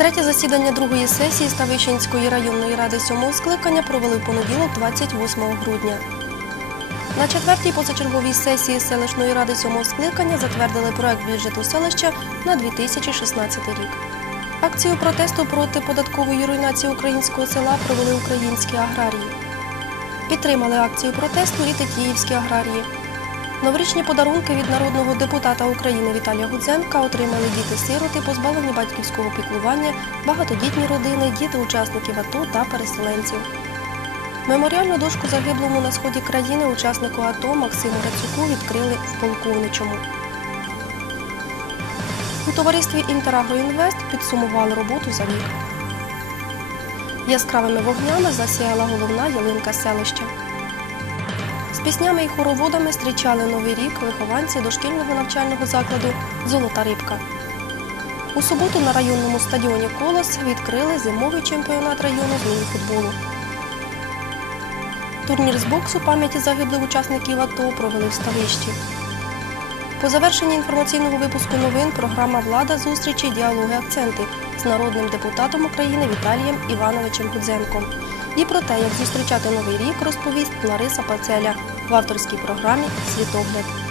Третє засідання другої сесії Ставищенської районної ради сьомого скликання провели в понеділок 28 грудня. На четвертій позачерговій сесії селищної ради сьомого скликання затвердили проект бюджету селища на 2016 рік. Акцію протесту проти податкової руйнації українського села провели українські аграрії. Підтримали акцію протесту і тетіївські аграрії. Новорічні подарунки від народного депутата України Віталія Гудзенка отримали діти-сироти, позбавлені батьківського піклування, багатодітні родини, діти учасників АТО та переселенців. Меморіальну дошку загиблому на сході країни учаснику АТО Максиму Рацюку відкрили в полковничому. У товаристві «Інтерагроінвест» підсумували роботу за рік. Яскравими вогнями засіяла головна ялинка селища. Піснями і хороводами зустрічали новий рік вихованці дошкільного навчального закладу Золота рибка. У суботу на районному стадіоні Колос відкрили зимовий чемпіонат району з міні-футболу. Турнір з боксу пам'яті загиблих учасників АТО провели в Ставищі. По завершенні інформаційного випуску новин програма Влада зустрічі діалоги акценти з народним депутатом України Віталієм Івановичем Гудзенком. І про те, як зустрічати новий рік, розповість Лариса Пацеля в авторській програмі Світогляд.